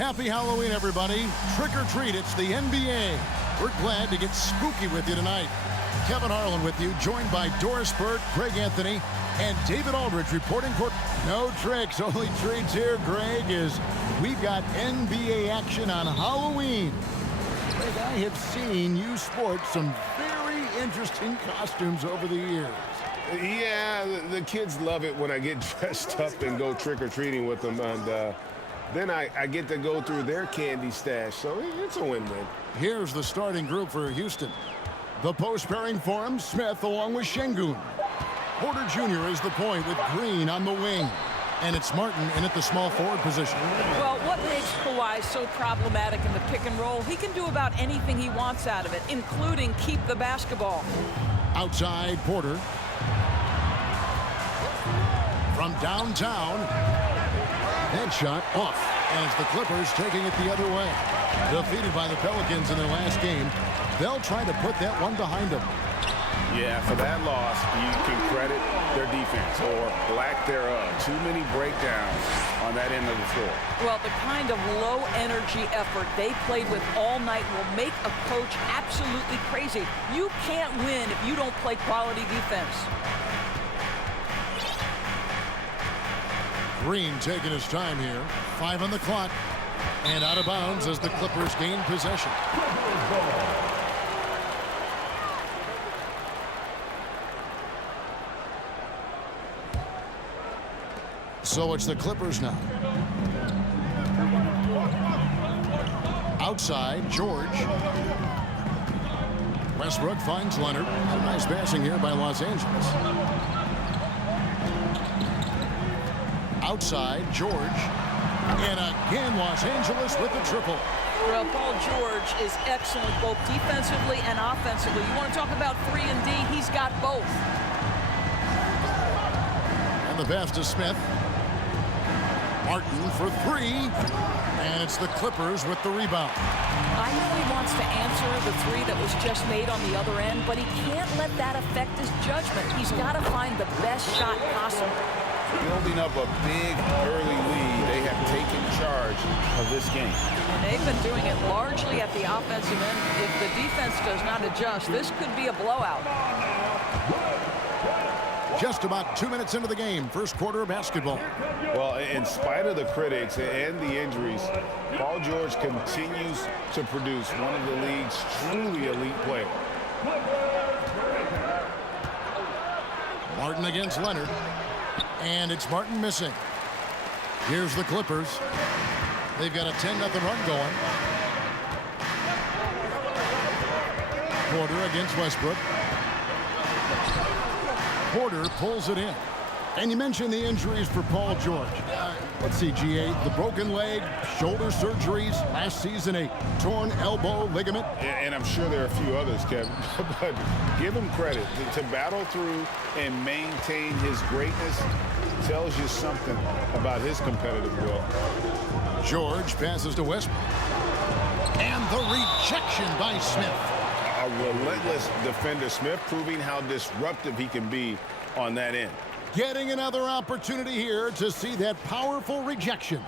Happy Halloween, everybody. Trick or treat, it's the NBA. We're glad to get spooky with you tonight. Kevin Harlan with you, joined by Doris Burt, Greg Anthony, and David Aldridge reporting for... No tricks, only treats here, Greg, is we've got NBA action on Halloween. Greg, I have seen you sport some very interesting costumes over the years. Yeah, the kids love it when I get dressed up and go trick-or-treating with them, and then I get to go through their candy stash, so it's a win-win. Here's the starting group for Houston. The post pairing for him, Smith along with Şengün. Porter Jr. is the point with Green on the wing. And it's Martin in at the small forward position. Well, what makes Kawhi so problematic in the pick and roll? He can do about anything he wants out of it, including keep the basketball. Outside, Porter. From downtown. Headshot off. And it's the Clippers taking it the other way. Defeated by the Pelicans in their last game. They'll try to put that one behind them. Yeah, for that loss, you can credit their defense or lack thereof. Too many breakdowns on that end of the floor. Well, the kind of low-energy effort they played with all night will make a coach absolutely crazy. You can't win if you don't play quality defense. Green taking his time here. 5 on the clock. And out of bounds as the Clippers gain possession. So it's the Clippers now. Outside, George. Westbrook finds Leonard. Some nice passing here by Los Angeles. Outside, George. And again, Los Angeles with the triple. Well, Paul George is excellent both defensively and offensively. You want to talk about 3 and D, he's got both. And the pass to Smith. Martin for 3. And it's the Clippers with the rebound. I know he wants to answer the 3 that was just made on the other end, but he can't let that affect his judgment. He's got to find the best shot possible. Building up a big early lead, they have taken charge of this game. And they've been doing it largely at the offensive end. If the defense does not adjust, this could be a blowout. Just about 2 minutes into the game, first quarter of basketball. Well, in spite of the critics and the injuries, Paul George continues to produce one of the league's truly elite players. Martin against Leonard. And it's Martin missing. Here's the Clippers. They've got a 10-0 run going. Porter against Westbrook. Porter pulls it in. And you mentioned the injuries for Paul George. Let's see, G8, the broken leg, shoulder surgeries, last season a torn elbow ligament. And I'm sure there are a few others, Kevin, but give him credit. To battle through and maintain his greatness tells you something about his competitive will. George passes to Westbrook. And the rejection by Smith. A relentless defender. Smith proving how disruptive he can be on that end. Getting another opportunity here to see that powerful rejection.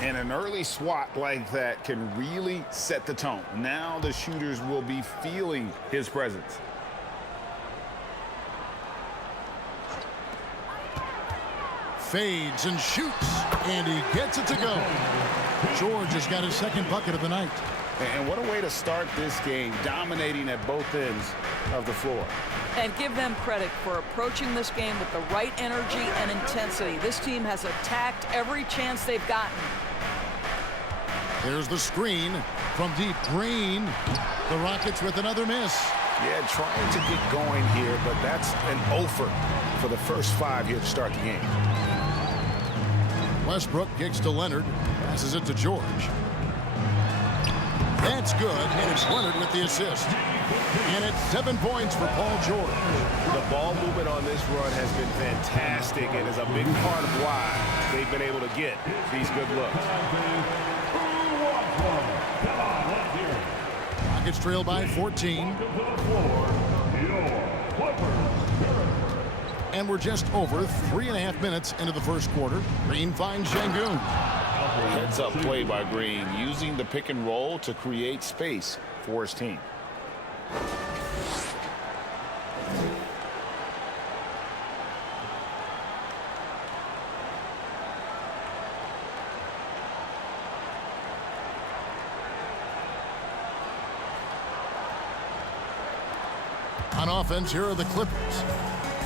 And an early swat like that can really set the tone. Now the shooters will be feeling his presence. Fades and shoots, and he gets it to go. George has got his second bucket of the night. And what a way to start this game, dominating at both ends of the floor. And give them credit for approaching this game with the right energy and intensity. This team has attacked every chance they've gotten. There's the screen from deep. Green. The Rockets with another miss. Yeah, trying to get going here, but that's an offer for the first 5 here to start the game. Westbrook kicks to Leonard. Passes it to George. That's good, and it's Leonard with the assist. And it's 7 points for Paul George. The ball movement on this run has been fantastic and is a big part of why they've been able to get these good looks. Rockets trail by 14. And we're just over 3.5 minutes into the first quarter. Green finds Şengün. Heads-up play by Green, using the pick and roll to create space for his team. On offense, here are the Clippers.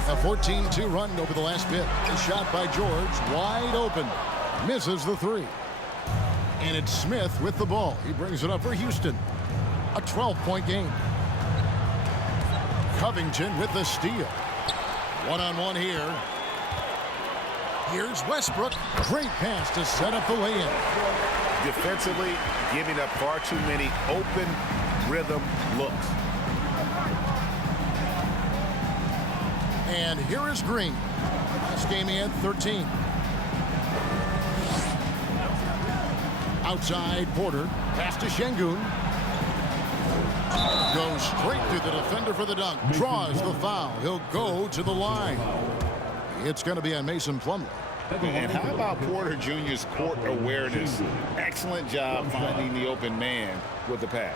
A 14-2 run over the last bit. A shot by George, wide open. Misses the three. And it's Smith with the ball. He brings it up for Houston. A 12-point game. Covington with the steal. One-on-one here. Here's Westbrook. Great pass to set up the lay-in. Defensively, giving up far too many open rhythm looks. And here is Green. Last game he had 13. Outside Porter. Pass to Şengün. Goes straight through the defender for the dunk. Draws the foul. He'll go to the line. It's going to be on Mason Plumlee. And how about Porter Jr.'s court awareness? Excellent job finding the open man with the pass.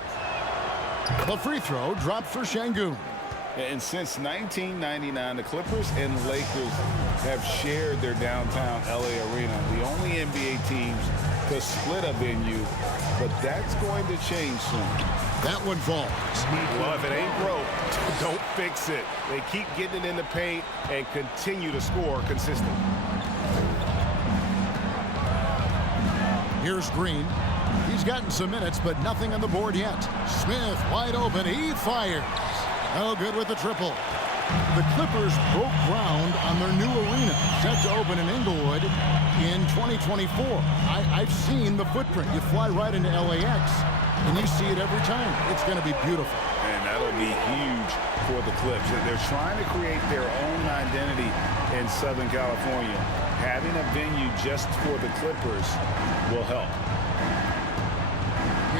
The free throw dropped for Şengün. And since 1999, the Clippers and Lakers have shared their downtown LA arena. The only NBA teams to split a venue, but that's going to change soon. That one falls. Well, if it ain't broke, don't fix it. They keep getting it in the paint and continue to score consistently. Here's Green. He's gotten some minutes, but nothing on the board yet. Smith wide open. He fires. No good with the triple. The Clippers broke ground on their new arena, set to open in Inglewood in 2024. I've seen the footprint. You fly right into LAX, and you see it every time. It's going to be beautiful. And that'll be huge for the Clips. They're trying to create their own identity in Southern California. Having a venue just for the Clippers will help.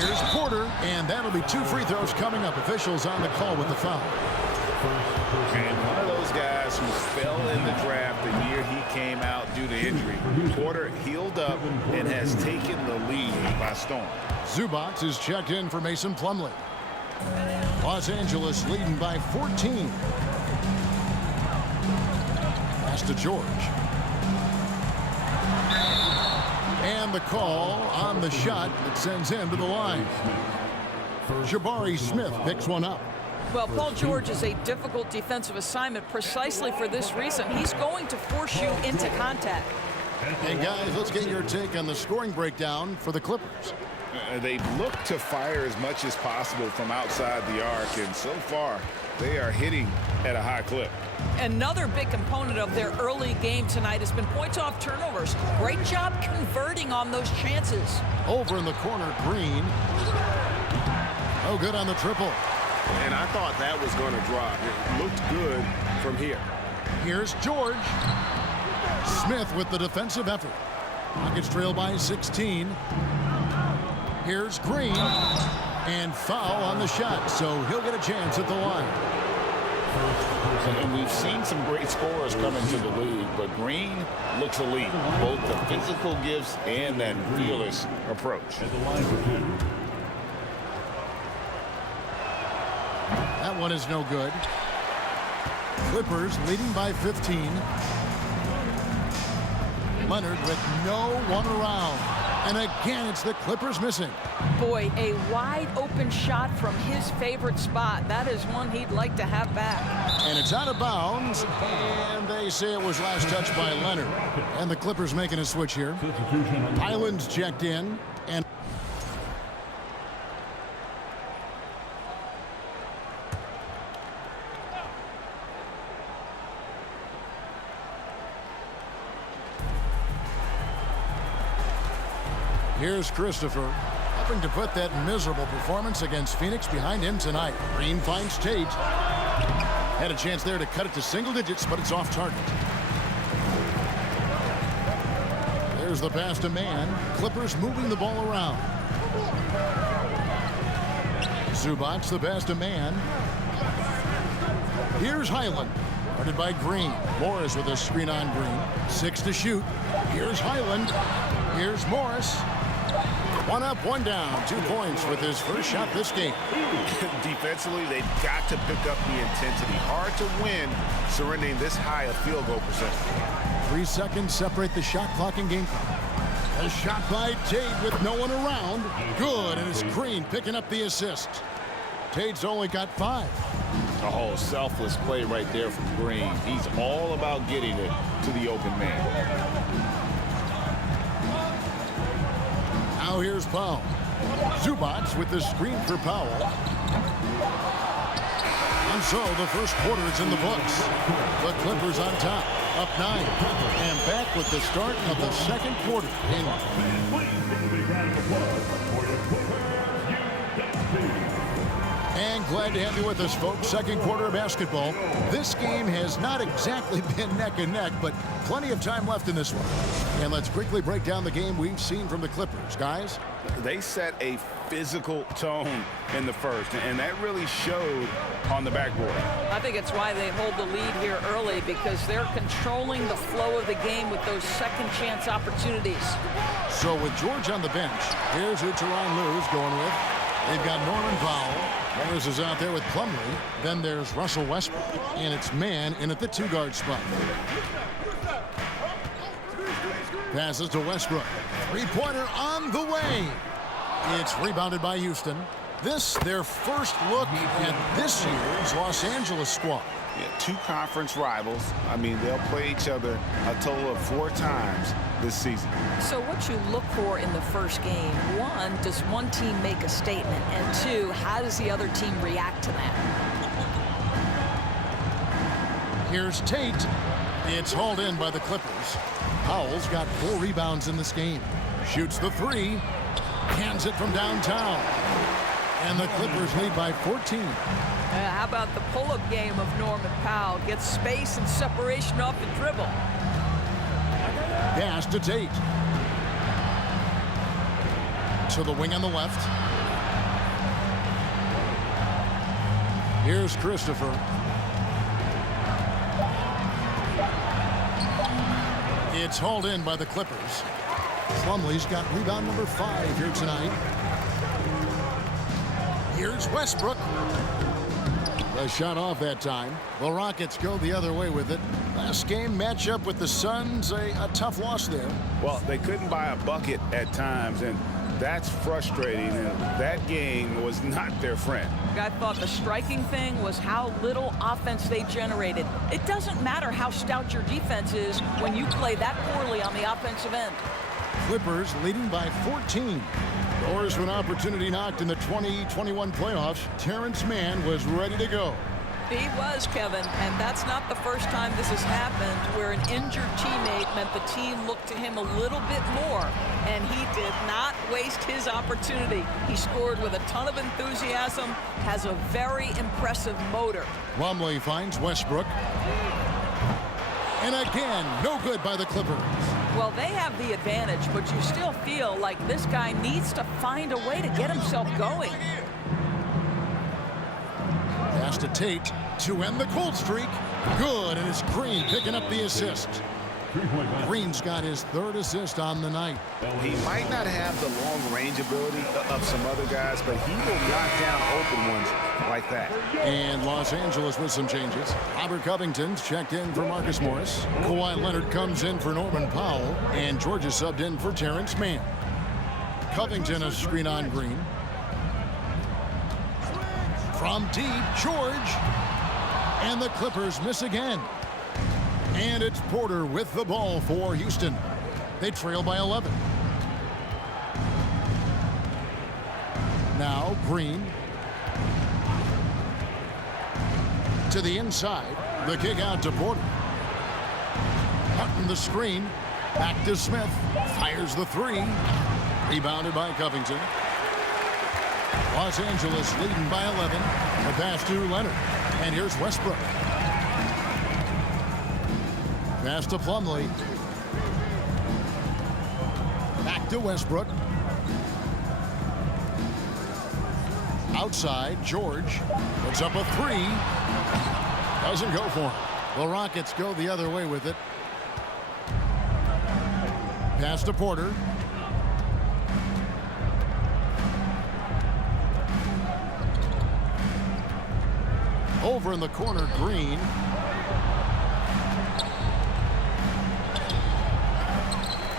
Here's Porter, and that'll be 2 free throws coming up. Officials on the call with the foul. And one of those guys who fell in the draft the year he came out due to injury. Porter healed up and has taken the lead by storm. Zubac is checked in for Mason Plumlee. Los Angeles leading by 14. Pass to George. And the call on the shot that sends him to the line. Jabari Smith picks one up. Well, Paul George is a difficult defensive assignment precisely for this reason. He's going to force you into contact. And guys, let's get your take on the scoring breakdown for the Clippers. They look to fire as much as possible from outside the arc, and so far they are hitting at a high clip. Another big component of their early game tonight has been points off turnovers. Great job converting on those chances. Over in the corner, Green. No good on the triple. And I thought that was going to drop. It looked good from here. Here's George. Smith with the defensive effort. Rockets trail by 16. Here's Green. And foul on the shot, so he'll get a chance at the line. And we've seen some great scorers come into the league, but Green looks elite. Both the physical gifts and that fearless approach. That one is no good. Clippers leading by 15. Leonard with no one around. And again, it's the Clippers missing. Boy, a wide open shot from his favorite spot. That is one he'd like to have back. And it's out of bounds. And they say it was last touched by Leonard. And the Clippers making a switch here. Island's checked in. And here's Christopher, hoping to put that miserable performance against Phoenix behind him tonight. Green finds Tate. Had a chance there to cut it to single digits, but it's off target. There's the pass to man. Clippers moving the ball around. Zubac, the pass to man. Here's Highland. Guarded by Green. Morris with a screen on Green. 6 to shoot. Here's Highland. Here's Morris. One up, one down. 2 points with his first shot this game. Defensively, they've got to pick up the intensity. Hard to win surrendering this high a field goal percentage. 3 seconds separate the shot clock and game clock. A shot by Tate with no one around. Good, and it's Green picking up the assist. Tate's only got 5. A whole selfless play right there from Green. He's all about getting it to the open man. Now here's Powell. Zubats with the screen for Powell. And so the first quarter is in the books. The Clippers on top, up 9. And back with the start of the second quarter. And glad to have you with us, folks. Second quarter of basketball. This game has not exactly been neck and neck, but plenty of time left in this one. And let's quickly break down the game we've seen from the Clippers. Guys? They set a physical tone in the first, and that really showed on the backboard. I think it's why they hold the lead here early, because they're controlling the flow of the game with those second chance opportunities. So with George on the bench, here's who Tyronn Lue's going with. They've got Norman Powell. Morris is out there with Plumlee. Then there's Russell Westbrook. And it's Man in at the 2-guard spot. Passes to Westbrook. 3-pointer on the way. It's rebounded by Houston. This, their first look at this year's Los Angeles squad. Yeah, 2 conference rivals. I mean, they'll play each other a total of 4 times this season. So what you look for in the first game, 1, does one team make a statement? And 2, how does the other team react to that? Here's Tate. It's hauled in by the Clippers. Powell's got 4 rebounds in this game. Shoots the 3. Hands it from downtown. And the Clippers lead by 14. How about the pull-up game of Norman Powell? Gets space and separation off the dribble. Pass to Tate. To the wing on the left. Here's Christopher. It's hauled in by the Clippers. Plumlee's got rebound number 5 here tonight. Here's Westbrook. The shot off that time. The Rockets go the other way with it. Last game matchup with the Suns, a tough loss there. Well, they couldn't buy a bucket at times, and that's frustrating. And that game was not their friend. I thought the striking thing was how little offense they generated. It doesn't matter how stout your defense is when you play that poorly on the offensive end. Clippers leading by 14. Doors to an opportunity knocked in the 2021 playoffs. Terrence Mann was ready to go. He was, Kevin, and that's not the first time this has happened where an injured teammate meant the team looked to him a little bit more, and he did not waste his opportunity. He scored with a ton of enthusiasm, has a very impressive motor. Plumlee finds Westbrook. And again, no good by the Clippers. Well, they have the advantage, but you still feel like this guy needs to find a way to get himself going. Pass to Tate to end the cold streak. Good, and it's Green picking up the assist. Green's got his 3rd assist on the night. He might not have the long-range ability of some other guys, but he will knock down open ones like that. And Los Angeles with some changes. Robert Covington's checked in for Marcus Morris. Kawhi Leonard comes in for Norman Powell. And Georgia subbed in for Terrence Mann. Covington a screen on Green. From deep, George. And the Clippers miss again. And it's Porter with the ball for Houston. They trail by 11. Now Green. To the inside. The kick out to Porter. Hutton the screen. Back to Smith. Fires the 3. Rebounded by Covington. Los Angeles leading by 11. The pass to Leonard. And here's Westbrook. Pass to Plumlee. Back to Westbrook. Outside, George puts up a 3. Doesn't go for him. The Rockets go the other way with it. Pass to Porter. over in the corner, Green.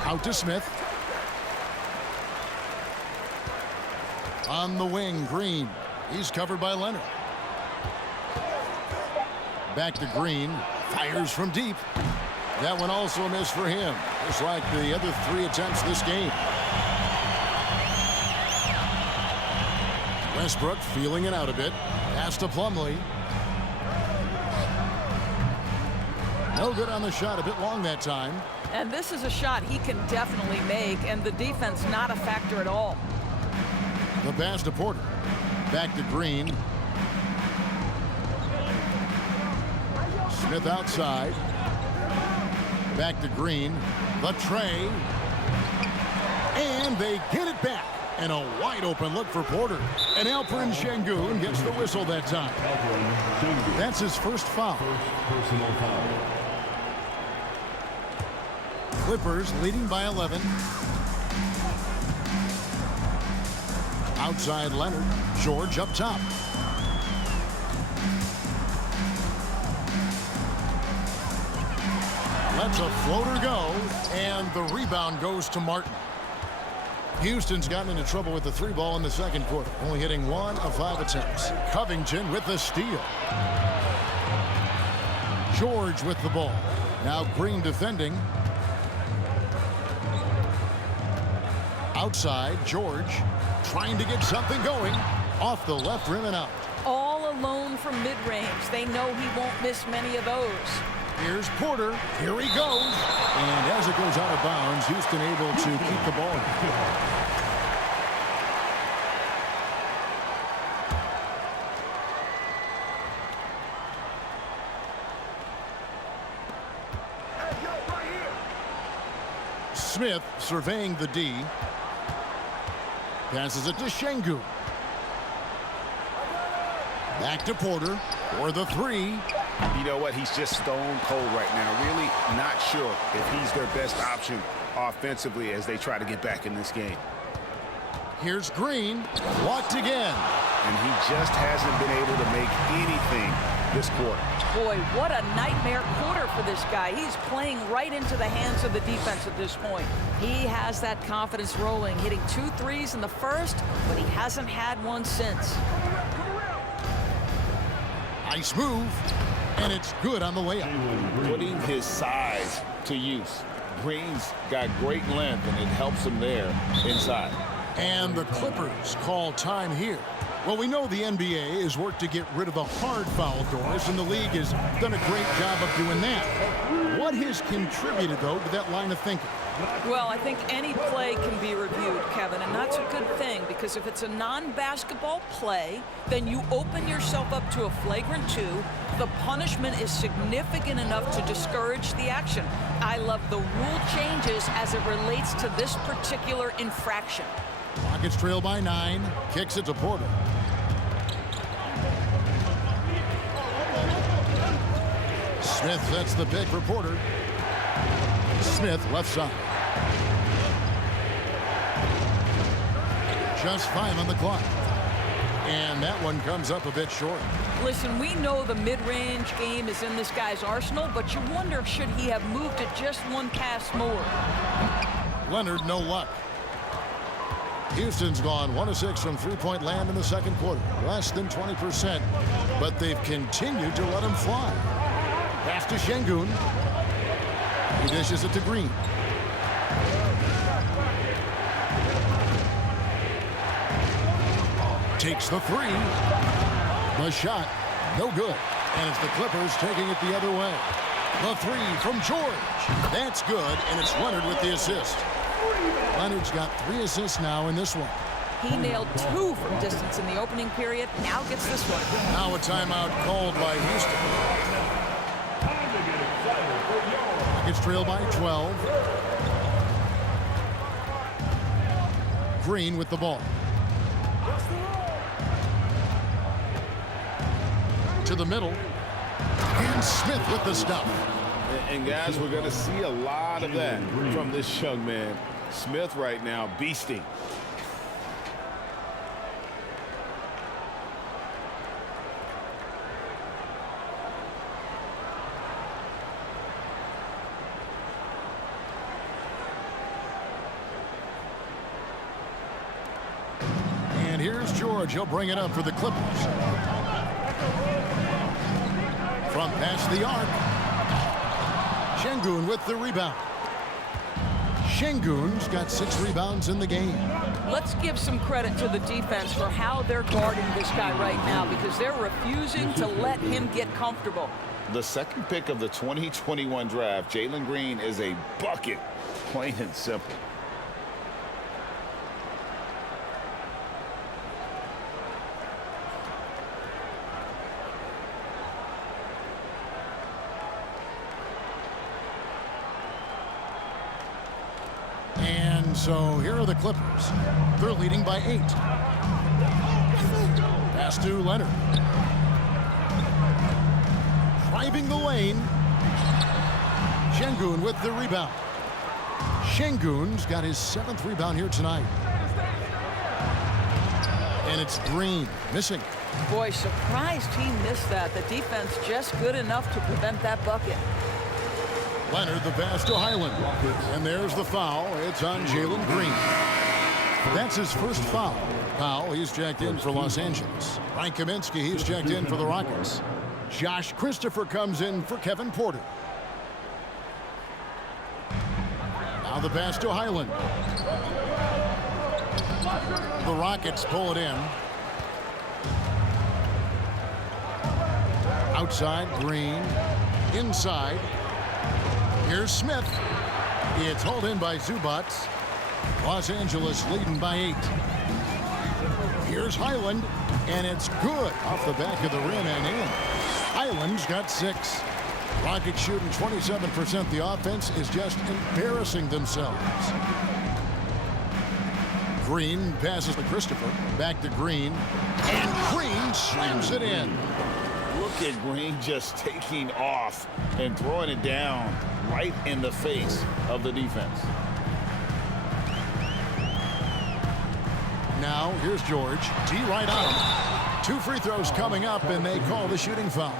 Out to Smith. On the wing, Green. He's covered by Leonard. Back to Green. Fires from deep. That one also a miss for him, just like the other 3 attempts this game. Westbrook feeling it out a bit. Pass to Plumlee. No good on the shot, a bit long that time. And this is a shot he can definitely make, and the defense not a factor at all. The pass to Porter. Back to Green. Smith outside. Back to Green. The tray. And they get it back. And a wide open look for Porter. And Alperen Sengun gets the whistle that time. That's his first foul. Personal foul. Clippers leading by 11. Outside Leonard. George up top. Lets a floater go, and the rebound goes to Martin. Houston's gotten into trouble with the 3 ball in the second quarter, only hitting 1 of 5 attempts. Covington with the steal. George with the ball. Now Green defending. Outside, George trying to get something going. Off the left rim and out. All alone from mid-range. They know he won't miss many of those. Here's Porter. Here he goes. And as it goes out of bounds, Houston able to keep the ball. Smith surveying the D. Passes it to Sengun. Back to Porter for the 3. You know what? He's just stone cold right now. Really not sure if he's their best option offensively as they try to get back in this game. Here's Green. Blocked again. And he just hasn't been able to make anything this quarter. Boy, what a nightmare quarter for this guy. He's playing right into the hands of the defense at this point. He has that confidence rolling, hitting 2 threes in the first, but he hasn't had one since. Nice move. And it's good on the way up. Putting his size to use. Green's got great length, and it helps him there inside. And the Clippers call time here. Well, we know the NBA has worked to get rid of the hard foul doors, and the league has done a great job of doing that. What has contributed, though, to that line of thinking? Well, I think any play can be reviewed, Kevin, and that's a good thing because if it's a non-basketball play, then you open yourself up to a flagrant 2. The punishment is significant enough to discourage the action. I love the rule changes as it relates to this particular infraction. Rockets trail by 9. Kicks it to Porter. Smith sets the pick for Porter. Smith left side. Just 5 on the clock. And that one comes up a bit short. Listen, we know the mid-range game is in this guy's arsenal, but you wonder should he have moved it just 1 pass more. Leonard, no luck. Houston's gone 1 of 6 from 3-point land in the second quarter. Less than 20%, but they've continued to let him fly. Pass to Sengun. He dishes it to Green. Takes the 3. The shot, no good. And it's the Clippers taking it the other way. The 3 from George. That's good, and it's Leonard with the assist. Leonard's got 3 assists now in this one. He nailed 2 from distance in the opening period. Now gets this one. Now a timeout called by Houston. Rockets trail by 12. Green with the ball. To the middle. And Smith with the stuff. And guys, we're going to see a lot of that from this young man. Smith right now beasting. Here's George. He'll bring it up for the Clippers. From past the arc. Şengün with the rebound. Şengün's got 6 rebounds in the game. Let's give some credit to the defense for how they're guarding this guy right now, because they're refusing to let him get comfortable. The second pick of the 2021 draft, Jalen Green is a bucket, plain and simple. And so here are the Clippers. They're leading by 8. Pass to Leonard. Driving the lane. Şengün with the rebound. Şengün's got his 7th rebound here tonight. And it's Green missing. Boy, surprised he missed that. The defense just good enough to prevent that bucket. Leonard, the pass to Highland. And there's the foul. It's on Jalen Green. That's his first foul. Powell, he's checked in for Los Angeles. Frank Kaminsky, he's checked in for the Rockets. Josh Christopher comes in for Kevin Porter. Now the pass to Highland. The Rockets pull it in. Outside, Green. Inside. Here's Smith. It's hauled in by Zubac. Los Angeles leading by 8. Here's Highland, and it's good off the back of the rim and in. Highland's got 6. Rockets shooting 27%. The offense is just embarrassing themselves. Green passes to Christopher. Back to Green. And Green slams it in. Look at Green just taking off and throwing it down right in the face of the defense. Now, here's George. D right on him. 2 free throws coming up, and they call the shooting foul.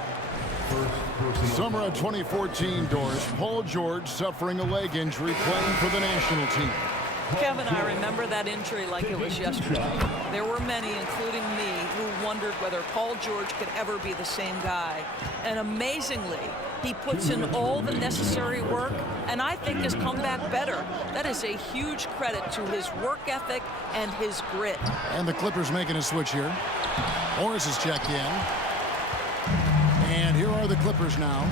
Summer of 2014, Doris. Paul George suffering a leg injury playing for the national team. Kevin, I remember that injury like it was yesterday. There were many, including me, who wondered whether Paul George could ever be the same guy. And amazingly, he puts in all the necessary work, and I think has come back better. That is a huge credit to his work ethic and his grit. And the Clippers making a switch here. Morris is checked in. And here are the Clippers now.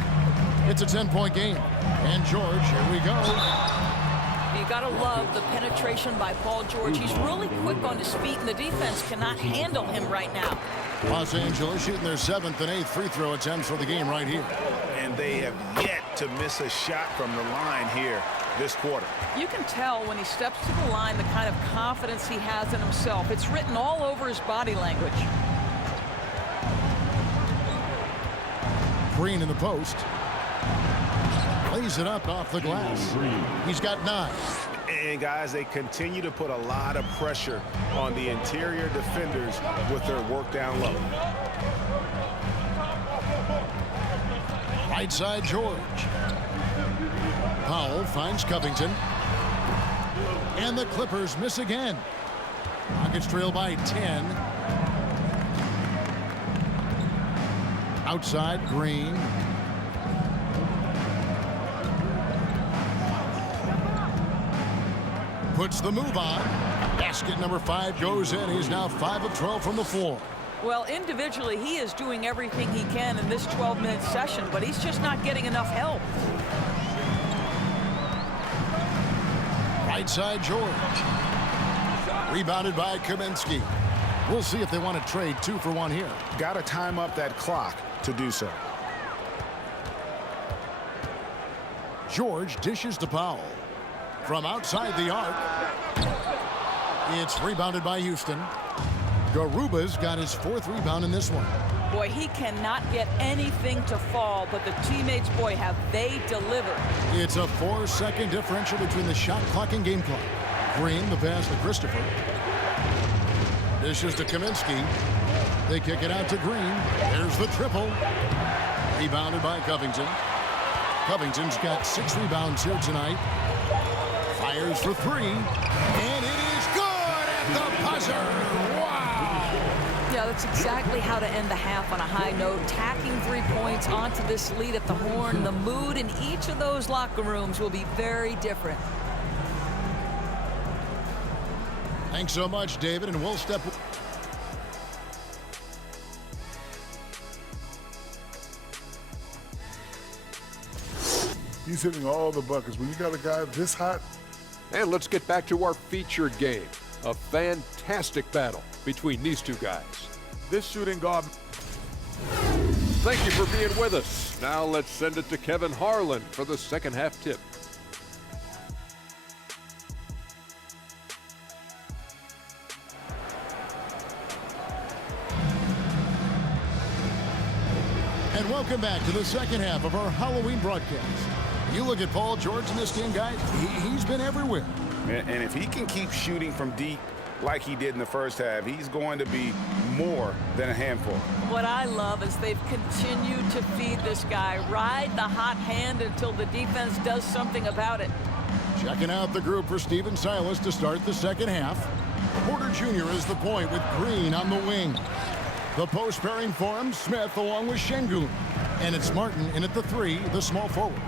It's a 10-point game. And George, here we go. You got to love the penetration by Paul George. He's really quick on his feet, and the defense cannot handle him right now. Los Angeles shooting their 7th and 8th free throw attempts for the game right here. And they have yet to miss a shot from the line here this quarter. You can tell when he steps to the line the kind of confidence he has in himself. It's written all over his body language. Green in the post. Lays it up off the glass. He's got 9. And guys, they continue to put a lot of pressure on the interior defenders with their work down low. Right side, George. Powell finds Covington. And the Clippers miss again. Rockets trail by 10. Outside, Green. Puts the move on. Basket number 5 goes in. He's now 5 of 12 from the floor. Well, individually, he is doing everything he can in this 12-minute session, but he's just not getting enough help. Right side, George. Rebounded by Kaminsky. We'll see if they want to trade 2 for 1 here. Got to time up that clock to do so. George dishes to Powell. From outside the arc. It's rebounded by Houston. Garuba's got his 4th rebound in this one. Boy, he cannot get anything to fall, but the teammates, boy, have they delivered. It's a 4-second differential between the shot clock and game clock. Green, the pass to Christopher. Dishes to Kaminsky. They kick it out to Green. There's the triple. Rebounded by Covington. Covington's got 6 rebounds here tonight. Fires for 3. And it is good at the buzzer. Wow. that's exactly how to end the half on a high note. Tacking 3 points onto this lead at the horn. The mood in each of those locker rooms will be very different. Thanks so much, David, and we'll step. He's hitting all the buckets. When you got a guy this hot. And let's get back to our featured game. A fantastic battle between these two guys. This shooting guard. Thank you for being with us. Now let's send it to Kevin Harlan for the second half tip. And welcome back to the second half of our Halloween broadcast. You look at Paul George in this game, guys, he's been everywhere. And if he can keep shooting from deep like he did in the first half, he's going to be more than a handful. What I love is they've continued to feed this guy. Ride the hot hand until the defense does something about it. Checking out the group for Stephen Silas to start the second half. Porter Jr. is the point with Green on the wing. The post pairing for him, Smith along with Şengün. And it's Martin in at the 3, the small forward.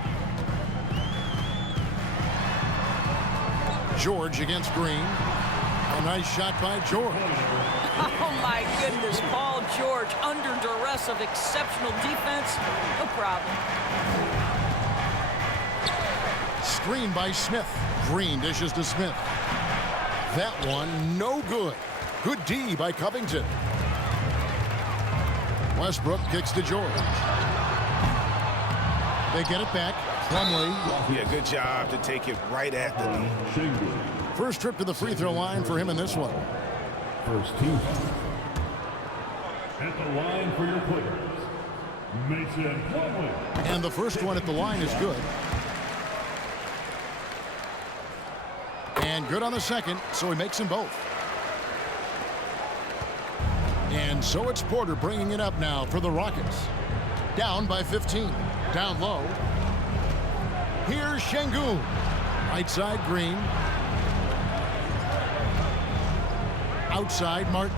George against Green. A nice shot by George. Oh my goodness, Paul George under duress of exceptional defense. No problem. Screen by Smith. Green dishes to Smith. That one no good. Good D by Covington. Westbrook kicks to George. They get it back. Plumlee. Yeah, good job to take it right at the knee. First trip to the free throw line for him in this one. First team. At the line for your players, Mason Plumlee. And the first one at the line is good. And good on the second, so he makes them both. And so it's Porter bringing it up now for the Rockets. Down by 15. Down low. Here's Şengün. Right side, Green. Outside, Martin.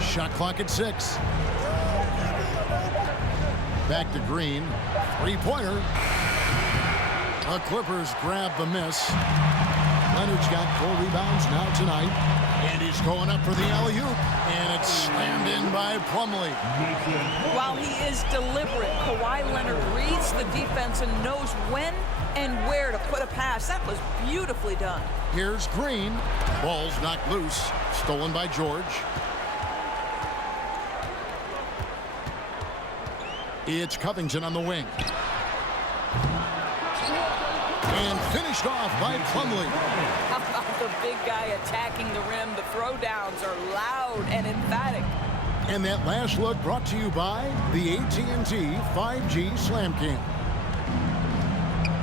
Shot clock at 6. Back to Green. Three-pointer. The Clippers grab the miss. Leonard's got 4 rebounds now tonight. And he's going up for the alley-oop. And it's slammed in by Plumlee. While he is deliberate, Kawhi Leonard reads the defense and knows when and where to put a pass. That was beautifully done. Here's Green. Ball's knocked loose. Stolen by George. It's Covington on the wing. And finished off by Plumlee. How about the big guy attacking the rim? The throwdowns are loud and emphatic. And that last look brought to you by the AT&T 5G Slam Cam.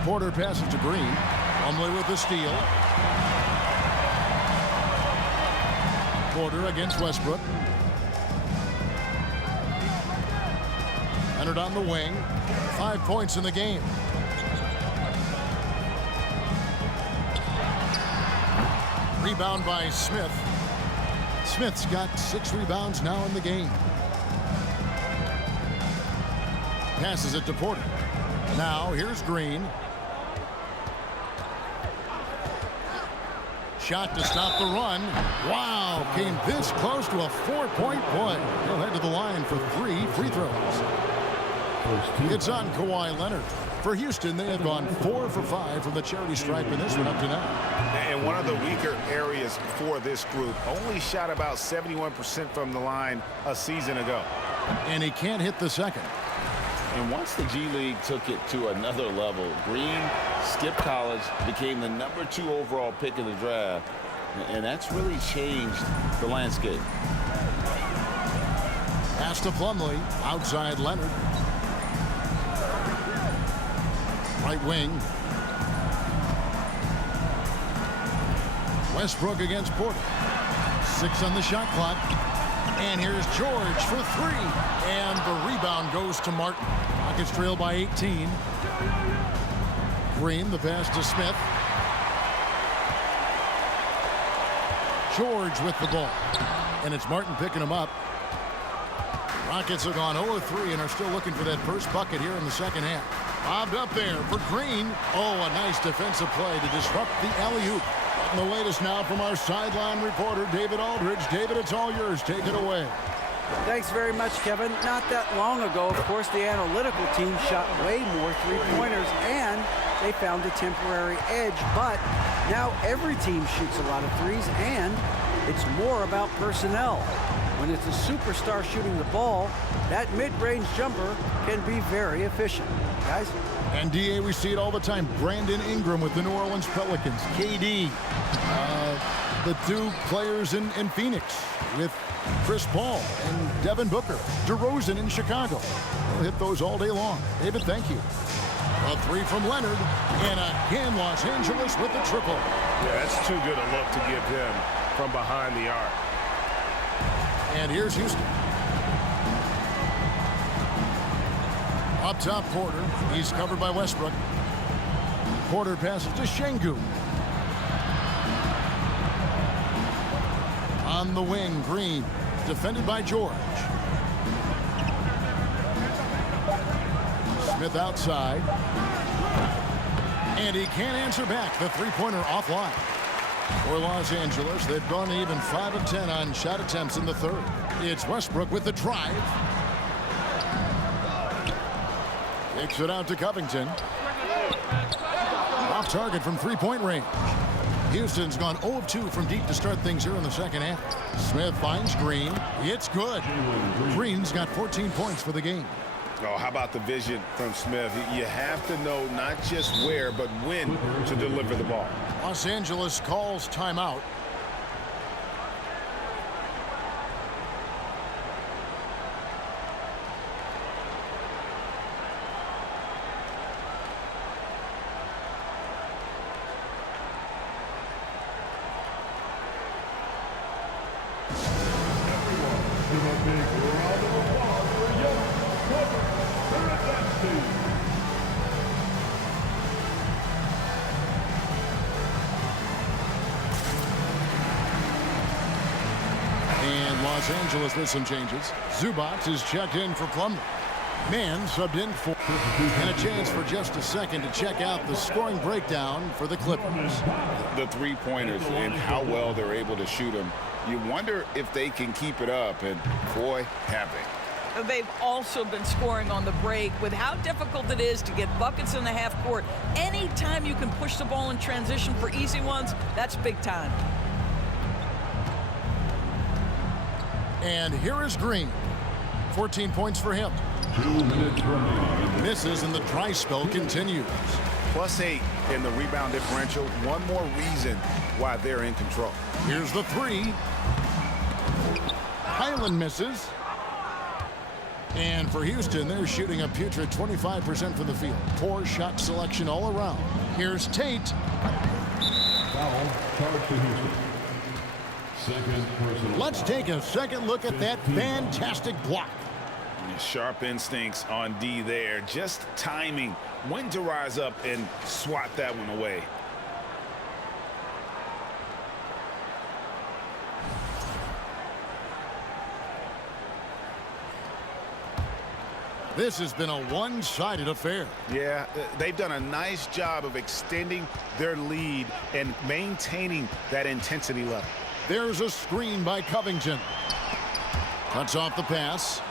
Porter passes to Green. Plumlee with the steal. Porter against Westbrook. Leonard on the wing. 5 points in the game. Rebound by Smith. Smith's got 6 rebounds now in the game. Passes it to Porter. Now here's Green. Shot to stop the run. Wow, came this close to a 4-point play. He'll head to the line for 3 free throws. It's on Kawhi Leonard. For Houston, they have gone 4 for 5 from the charity stripe in this one up to now. And one of the weaker areas for this group, only shot about 71% from the line a season ago. And he can't hit the second. And once the G League took it to another level, Green skipped college, became the number 2 overall pick in the draft, and that's really changed the landscape. Pass to Plumlee, outside Leonard. Right wing. Westbrook against Porter. 6 on the shot clock. And here's George for 3. And the rebound goes to Martin. Rockets trail by 18. Green, the pass to Smith. George with the ball. And it's Martin picking him up. Rockets have gone 0-3 and are still looking for that first bucket here in the second half. Bobbed up there for Green. Oh, a nice defensive play to disrupt the alley-oop. And the latest now from our sideline reporter, David Aldridge. David, it's all yours. Take it away. Thanks very much, Kevin. Not that long ago, of course, the analytical team shot way more three-pointers, and they found a temporary edge. But now every team shoots a lot of threes, and it's more about personnel. When it's a superstar shooting the ball, that mid-range jumper can be very efficient. Guys? And DA, we see it all the time. Brandon Ingram with the New Orleans Pelicans. KD, the two players in Phoenix with Chris Paul and Devin Booker. DeRozan in Chicago. We'll hit those all day long. David, thank you. A three from Leonard. And again, Los Angeles with the triple. Yeah, that's too good a look to give him from behind the arc. And here's Houston. Up top, Porter. He's covered by Westbrook. Porter passes to Şengün. On the wing, Green. Defended by George. Smith outside. And he can't answer back. The three-pointer offline. For Los Angeles, they've gone even 5 of 10 on shot attempts in the third. It's Westbrook with the drive. Kicks it out to Covington. Off target from three-point range. Houston's gone 0 of 2 from deep to start things here in the second half. Smith finds Green. It's good. Green's got 14 points for the game. Oh, how about the vision from Smith? You have to know not just where, but when to deliver the ball. Los Angeles calls timeout. Los Angeles with some changes. Zubac is checked in for Plumlee. Mann subbed in for, and a chance for just a second to check out the scoring breakdown for the Clippers. The three-pointers and how well they're able to shoot them. You wonder if they can keep it up, and boy, have they. They've also been scoring on the break. With how difficult it is to get buckets in the half court, anytime you can push the ball in transition for easy ones, that's big time. And here is Green. 14 points for him. 2 minutes remaining. Misses and the dry spell continues. +8 in the rebound differential. One more reason why they're in control. Here's the three. Highland misses. And for Houston, they're shooting a putrid 25% from the field. Poor shot selection all around. Here's Tate. Foul, charge to Houston. Second personal. Let's take a second look at that fantastic block. Sharp instincts on D there. Just timing when to rise up and swat that one away. This has been a one-sided affair. Yeah, they've done a nice job of extending their lead and maintaining that intensity level. There's a screen by Covington. Cuts off the pass.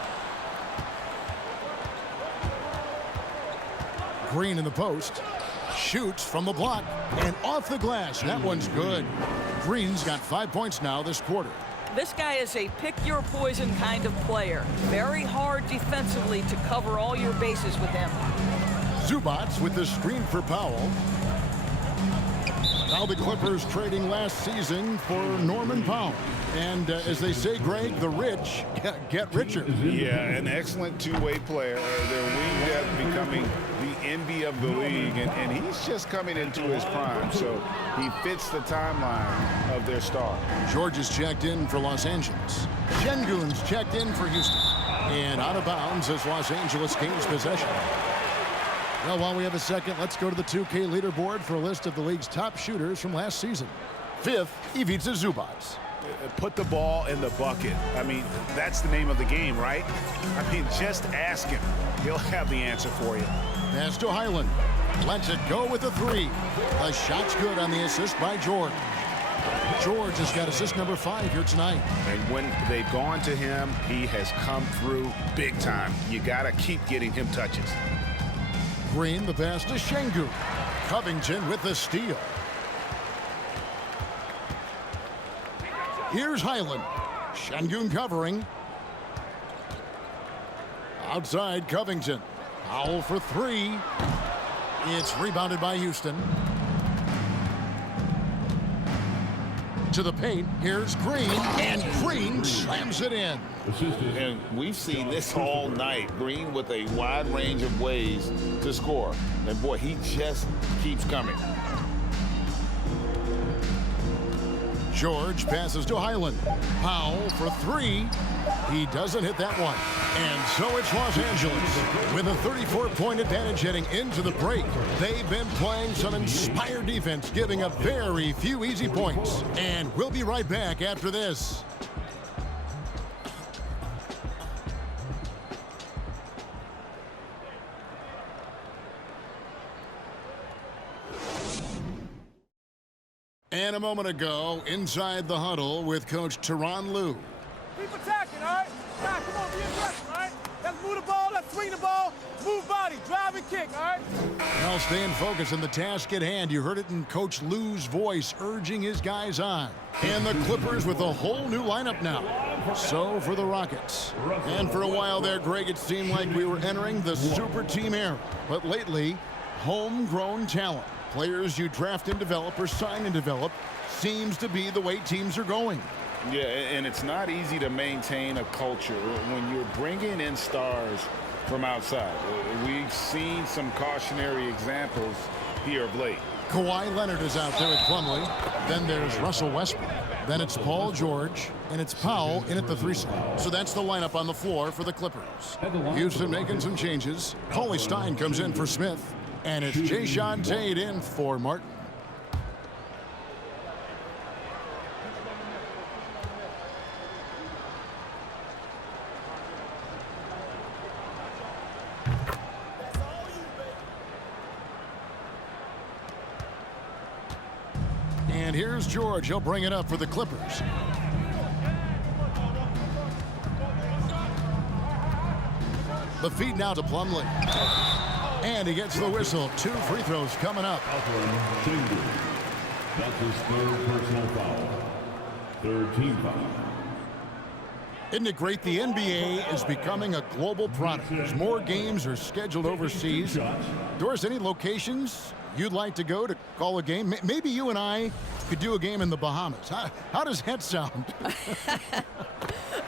Green in the post. Shoots from the block and off the glass. That one's good. Green's got 5 points now this quarter. This guy is a pick-your-poison kind of player. Very hard defensively to cover all your bases with him. Zubac with the screen for Powell. Now the Clippers trading last season for Norman Powell. And as they say, Greg, the rich get richer. Yeah, an excellent two-way player. Their wing depth becoming the envy of the league, and he's just coming into his prime, so he fits the timeline of their star. George is checked in for Los Angeles. Şengün's checked in for Houston. And out of bounds as Los Angeles gains possession. Well, while we have a second, let's go to the 2K leaderboard for a list of the league's top shooters from last season. 5th, Ivica Zubac. Put the ball in the bucket. I mean, that's the name of the game, right? I mean, just ask him. He'll have the answer for you. Pass to Highland. Lets it go with a 3. The shot's good on the assist by George. George has got assist number 5 here tonight. And when they've gone to him, he has come through big time. You got to keep getting him touches. Green, the pass to Şengün. Covington with the steal. Here's Highland. Şengün covering. Outside Covington. Powell for 3. It's rebounded by Houston. To the paint. Here's Green. And Green slams it in. And we've seen this all night. Green with a wide range of ways to score. And boy, he just keeps coming. George passes to Highland. Powell for 3. He doesn't hit that one. And so it's Los Angeles with a 34-point advantage heading into the break. They've been playing some inspired defense, giving up very few easy points. And we'll be right back after this. And a moment ago, inside the huddle with Coach Tyronn Lue. Keep attacking, all right? Nah, come on, be aggressive, all right? Let's move the ball, let's swing the ball, move body, drive and kick, all right? Well, staying focused on the task at hand. You heard it in Coach Lue's voice, urging his guys on. And the Clippers with a whole new lineup now. So for the Rockets. And for a while there, Greg, it seemed like we were entering the super team era. But lately, homegrown talent. Players you draft and develop or sign and develop seems to be the way teams are going. Yeah, and it's not easy to maintain a culture when you're bringing in stars from outside. We've seen some cautionary examples here of late. Kawhi Leonard is out there at Plumlee. Then there's Russell Westbrook. Then it's Paul George. And it's Powell in at the 3 slot. So that's the lineup on the floor for the Clippers. Houston making some changes. Cauley Stein comes in for Smith. And it's Jae'Sean Tate in for Martin. And here's George. He'll bring it up for the Clippers. The feed now to Plumlee. And he gets the whistle. 2 free throws coming up. That's his 3rd personal foul. 3rd team foul. Isn't it great? The NBA is becoming a global product. As more games are scheduled overseas. Doris, any locations you'd like to go to call a game? Maybe you and I could do a game in the Bahamas. How does that sound?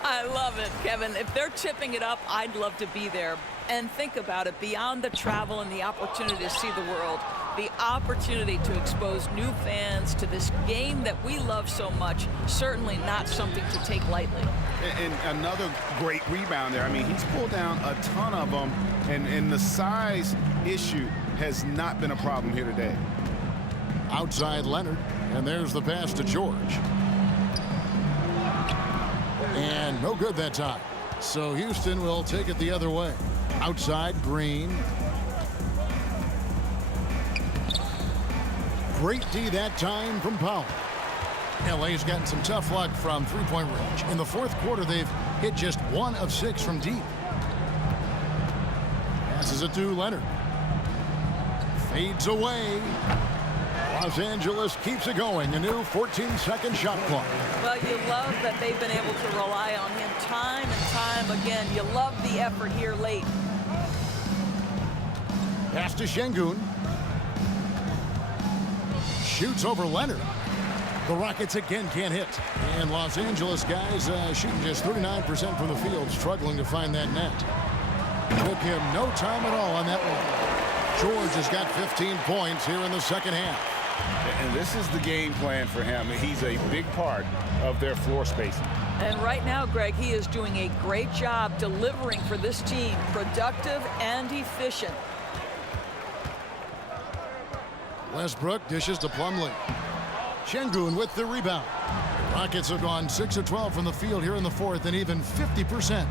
I love it, Kevin. If they're tipping it up, I'd love to be there. And think about it, beyond the travel and the opportunity to see the world, the opportunity to expose new fans to this game that we love so much, certainly not something to take lightly. And another great rebound there. I mean, he's pulled down a ton of them, and the size issue has not been a problem here today. Outside Leonard, and there's the pass to George. And no good that time. So Houston will take it the other way. Outside Green. Great D that time from Powell. LA's gotten some tough luck from three-point range. In the 4th quarter, they've hit just 1 of 6 from deep. Passes it to Leonard. Fades away. Los Angeles keeps it going. A new 14-second shot clock. Well, you love that they've been able to rely on him time and time again. You love the effort here late. Pass to Şengün. Shoots over Leonard. The Rockets again can't hit. And Los Angeles guys shooting just 39% from the field, struggling to find that net. Took him no time at all on that one. George has got 15 points here in the 2nd half. And this is the game plan for him. He's a big part of their floor spacing. And right now, Greg, he is doing a great job delivering for this team, productive and efficient. Westbrook dishes to Plumlee. Şengün with the rebound. Rockets have gone 6 of 12 from the field here in the fourth and even 50%.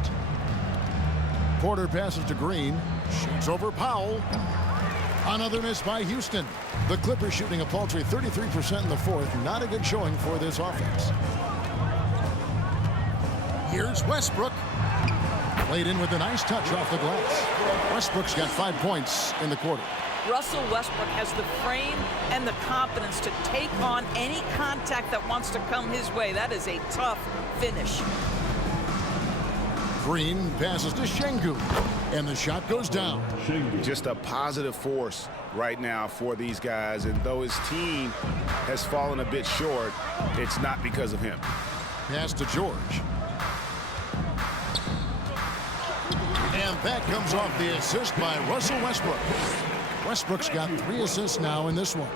Porter passes to Green. Shoots over Powell. Another miss by Houston. The Clippers shooting a paltry 33% in the fourth. Not a good showing for this offense. Here's Westbrook. Played in with a nice touch off the glass. Westbrook's got 5 points in the quarter. Russell Westbrook has the frame and the confidence to take on any contact that wants to come his way. That is a tough finish. Green passes to Şengün, and the shot goes down. Just a positive force right now for these guys, and though his team has fallen a bit short, it's not because of him. Pass to George. And that comes off the assist by Russell Westbrook. Westbrook's got 3 assists now in this one.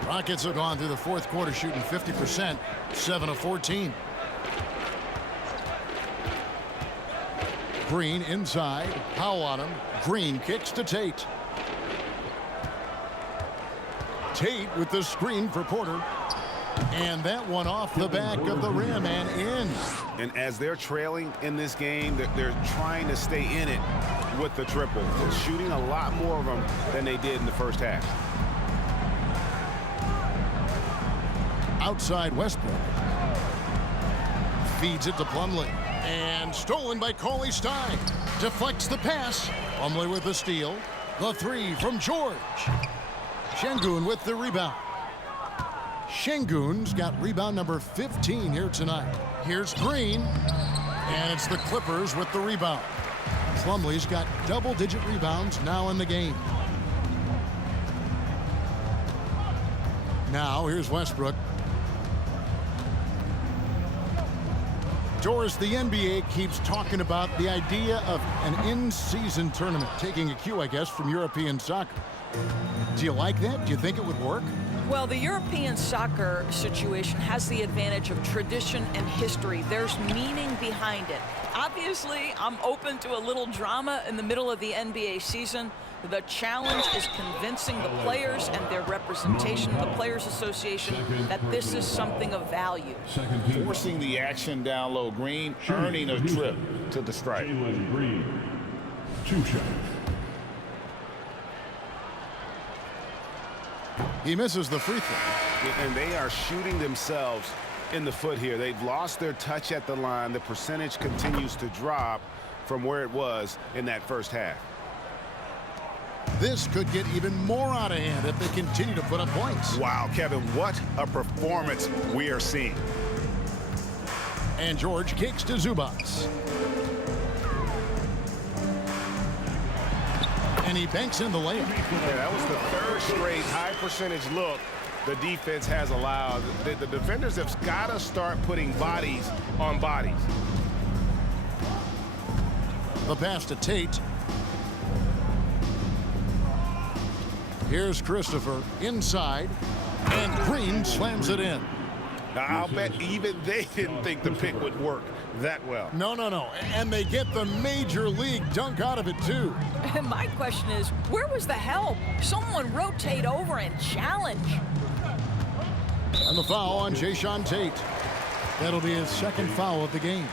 The Rockets have gone through the fourth quarter shooting 50%, 7 of 14. Green inside. Powell on him. Green kicks to Tate. Tate with the screen for Porter. And that one off the back of the rim and in. And as they're trailing in this game, they're trying to stay in it with the triple. They're shooting a lot more of them than they did in the first half. Outside Westbrook. Feeds it to Plumlee. And stolen by Cauley Stein. Deflects the pass. Plumlee with the steal. The three from George. Şengün with the rebound. Şengün's got rebound number 15 here tonight. Here's Green. And it's the Clippers with the rebound. Plumlee's got double-digit rebounds now in the game. Now here's Westbrook. Doris, the NBA keeps talking about the idea of an in-season tournament, taking a cue, I guess, from European soccer. Do you like that? Do you think it would work? Well, the European soccer situation has the advantage of tradition and history. There's meaning behind it. Obviously, I'm open to a little drama in the middle of the NBA season. The challenge is convincing the players and their representation, the Players Association, that this is something of value. Forcing the action down low. Green earning a trip to the stripe. Jalen Green, 2 shots. He misses the free throw. And they are shooting themselves in the foot here. They've lost their touch at the line. The percentage continues to drop from where it was in that first half. This could get even more out of hand if they continue to put up points. Wow, Kevin, what a performance we are seeing. And George kicks to Zubas. And he banks in the layup. Yeah, that was the third straight high percentage look the defense has allowed. The defenders have got to start putting bodies on bodies. The pass to Tate. Here's Christopher inside, and Green slams it in. Now, I'll bet even they didn't think the pick would work that well. No. And they get the major league dunk out of it, too. And my question is, where was the help? Someone rotate over and challenge. And the foul on Jae'Sean Tate. That'll be his second foul of the game.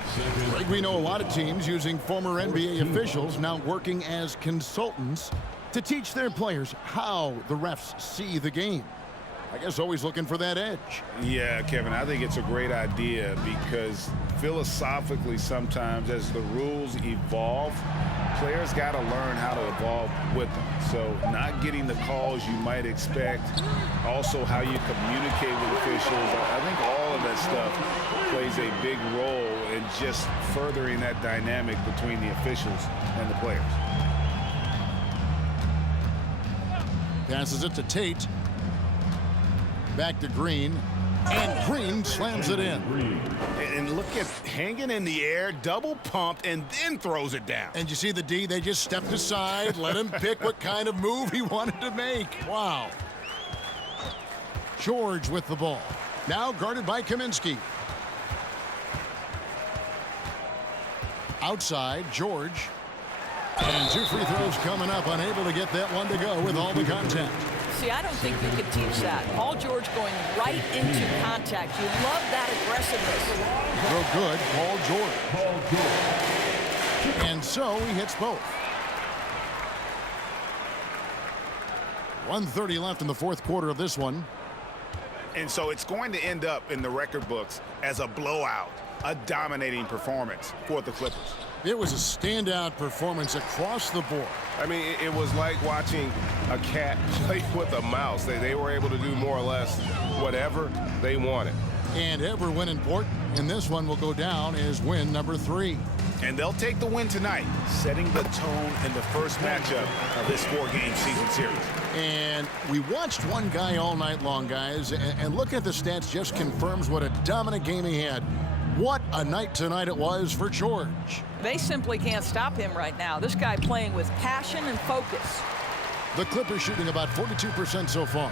Like we know a lot of teams using former NBA officials now working as consultants to teach their players how the refs see the game. I guess always looking for that edge. Yeah, Kevin, I think it's a great idea because philosophically sometimes as the rules evolve, players got to learn how to evolve with them. So not getting the calls you might expect, also how you communicate with officials. I think all of that stuff plays a big role in just furthering that dynamic between the officials and the players. Passes it to Tate. Back to Green. And Green slams it in. And look at hanging in the air, double pumped, and then throws it down. And you see the D, they just stepped aside, let him pick what kind of move he wanted to make. Wow. George with the ball. Now guarded by Kaminsky. Outside, George. And 2 free throws coming up, unable to get that one to go with all the contact. See, I don't think you can teach that. Paul George going right into contact. You love that aggressiveness. Throw good, Paul George. And so he hits both. 1:30 left in the fourth quarter of this one. And so it's going to end up in the record books as a blowout, a dominating performance for the Clippers. It was a standout performance across the board. I mean, it was like watching a cat play with a mouse. They were able to do more or less whatever they wanted. And every win important, and this one will go down as win number 3. And they'll take the win tonight, setting the tone in the first matchup of this 4-game season series. And we watched one guy all night long, guys, and look at the stats just confirms what a dominant game he had. What a night tonight it was for George. They simply can't stop him right now. This guy playing with passion and focus. The Clippers shooting about 42% so far.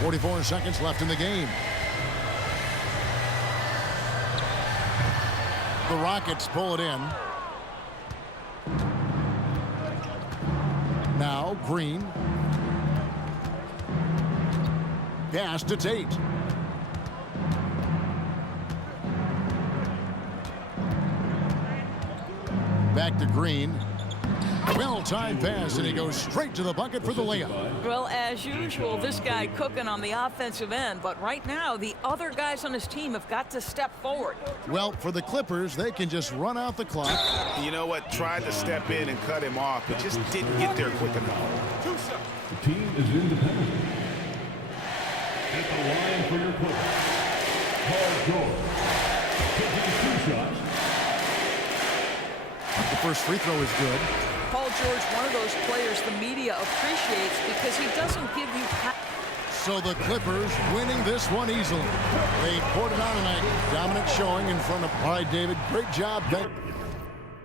44 seconds left in the game. The Rockets pull it in. Now Green. Pass to Tate. Back to Green. Well-timed pass, and he goes straight to the bucket for the layup. Well, as usual, this guy cooking on the offensive end, but right now the other guys on his team have got to step forward. Well, for the Clippers, they can just run out the clock. You know what? Tried to step in and cut him off, but just didn't get there quick enough. The team is independent. At the line for your Clippers, Paul George. Taking 2 shots. The first free throw is good. Paul George, one of those players the media appreciates because he doesn't give you... So the Clippers winning this one easily. They poured it on tonight. Dominant showing in front of... All right, David, great job.